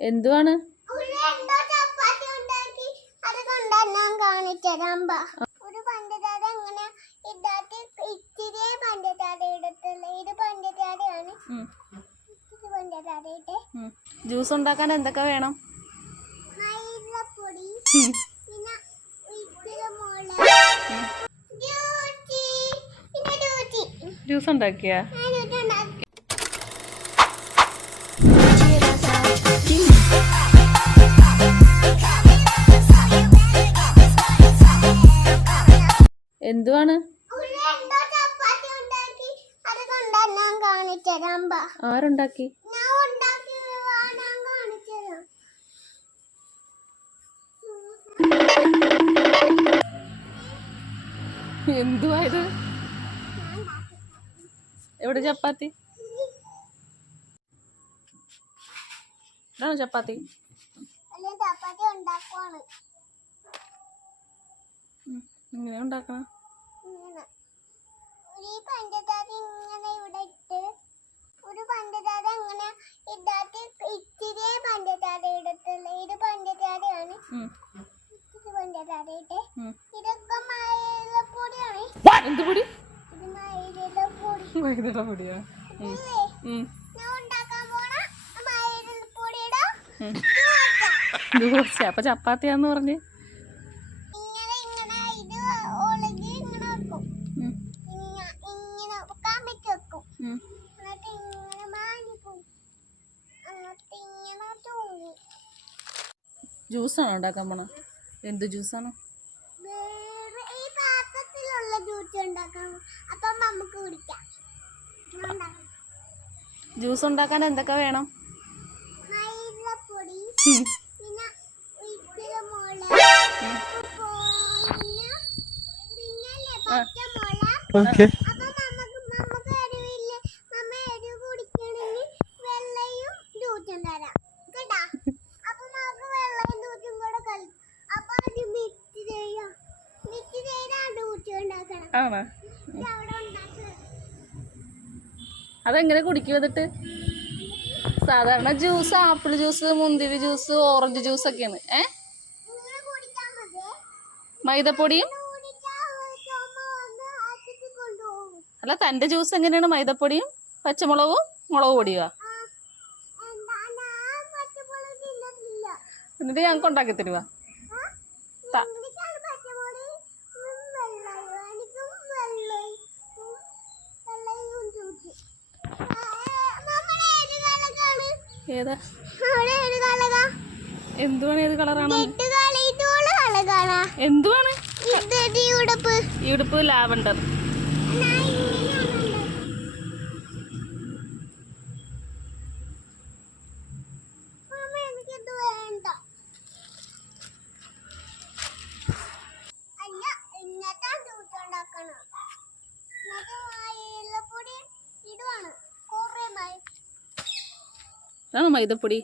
എന്തുവാണ്? ജ്യൂസ് ഉണ്ടാക്കാൻ എന്തൊക്കെ വേണം? ജ്യൂസ് ഉണ്ടാക്കിയ എന്തുവാണ്? ആരുണ്ടാക്കി? എന്തുവാ ഇത്? എവിടെ ചപ്പാത്തി? ഇതാണോ ചപ്പാത്തി? എങ്ങനെയാ ഉണ്ടാക്കണം? എന്ത് പൊടി? മൈദയുടെ പൊടിയാ? അപ്പൊ ചപ്പാത്തിയാന്ന് പറഞ്ഞ് ജ്യൂസാണോ ഉണ്ടാക്കാൻ പോണ? എന്ത് ജ്യൂസാണ്? ജ്യൂസ് ഉണ്ടാക്കാൻ എന്തൊക്കെ വേണം? ആണോ? അതെങ്ങനെ കുടിക്കും? എന്നിട്ട് സാധാരണ ജ്യൂസ് ആപ്പിൾ ജ്യൂസ്, മുന്തിരി ജ്യൂസ്, ഓറഞ്ച് ജ്യൂസ് ഒക്കെയാണ്. മൈദപ്പൊടിയും അല്ല, തന്റെ ജ്യൂസ് എങ്ങനെയാണ്? മൈദപ്പൊടിയും പച്ചമുളകും മുളക് പൊടിയോ? എന്നിട്ട് ഞങ്ങൾക്ക് ഉണ്ടാക്കി തരുവാ? ഏതാ? എന്തുവാണ്? ഏത് കളറാണ്? എന്തുവാണ് ഈ ഉടുപ്പ്? ലാവണ്ടർ. അതാണ് മൈദപ്പൊടി.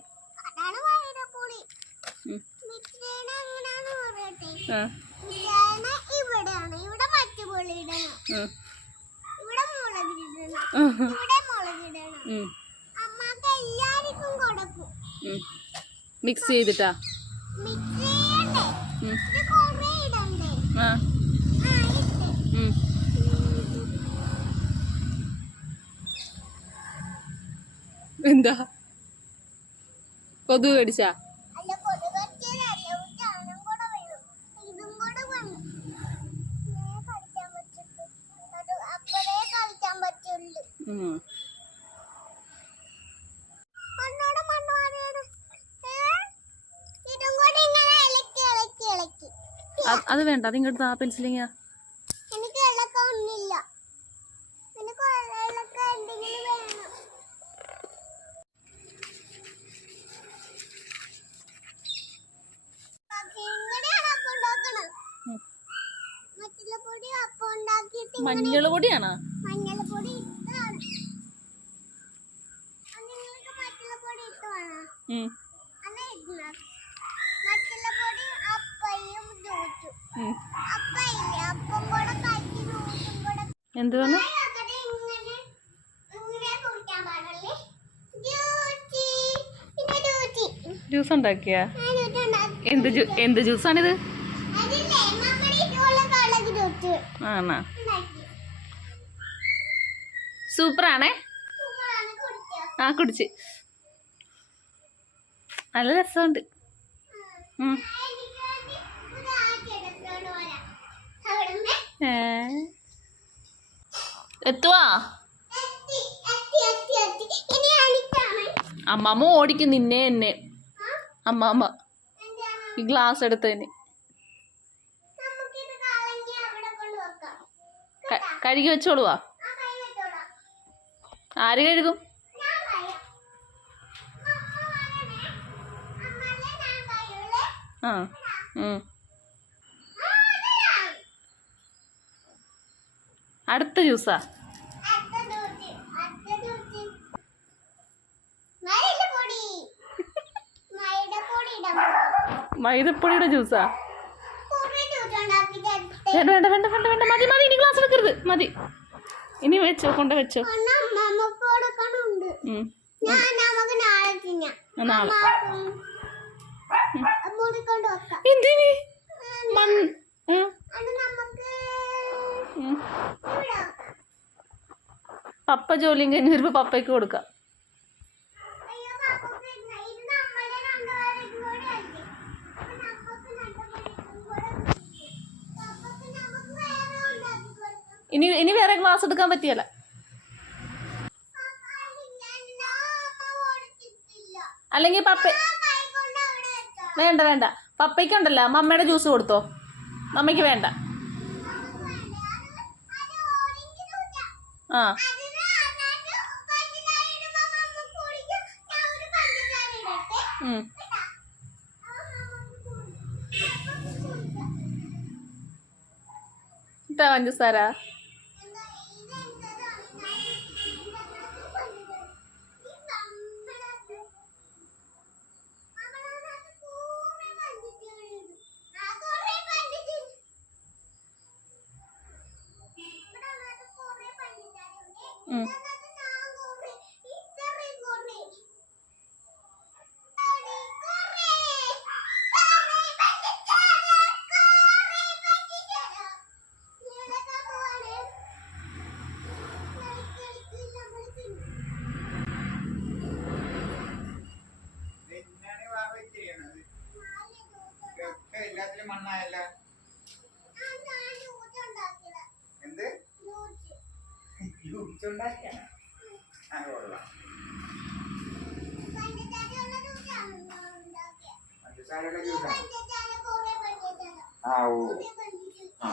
മിക്സ് ചെയ്തിട്ടാ? എന്താ കൊതു കടിച്ചാ? അത് വേണ്ട, അതിങ്ങോട്ട് ആ പെൻസിലിങ്ങ. മഞ്ഞൾ പൊടിയാണോ? എന്തുവാണ്? ജ്യൂസ് ഉണ്ടാക്കിയ എന്ത് ജ്യൂസാണിത്? ആണോ? സൂപ്പറാണേ. ആ കുടിച്ച് നല്ല രസമുണ്ട്. എത്തുവാ? അമ്മമ്മ ഓടിക്കും നിന്നെ എന്നെ. അമ്മമ്മ ഈ ഗ്ലാസ് എടുത്തതിന് കഴുകി വെച്ചോളുവാ. ആര് കഴുകും? ആ അടുത്ത ജ്യൂസാ. മൈദപ്പൊടിയുടെ ജ്യൂസാ. വേണ്ട വേണ്ട വേണ്ട വേണ്ട വേണ്ട മതി മതി. ഇനി ഗ്ലാസ് എടുക്കരുത്. മതി. ഇനി വെച്ചോ, കൊണ്ട് വെച്ചോ. നാളെ എന്തിന്? പപ്പ ജോലിയും കഴിഞ്ഞ് വരുമ്പോ പപ്പയ്ക്ക് കൊടുക്കാം. ഇനി വേറെ ഗ്ലാസ് എടുക്കാൻ പറ്റിയല്ല. അല്ലെങ്കിൽ പപ്പ വേണ്ട വേണ്ട. പപ്പയ്ക്കുണ്ടല്ലോ മമ്മയുടെ ജ്യൂസ് കൊടുത്തോ. മമ്മയ്ക്ക് വേണ്ട. ആ ഇട്ടാ പഞ്ചസാര. എല്ലാത്തിലും മണ്ണായല്ല. എന്ത് ഉണ്ടാക്കിയാണ്? പഞ്ചസാരയുടെ ജ്യൂസാണ്. ആ ഓ ആ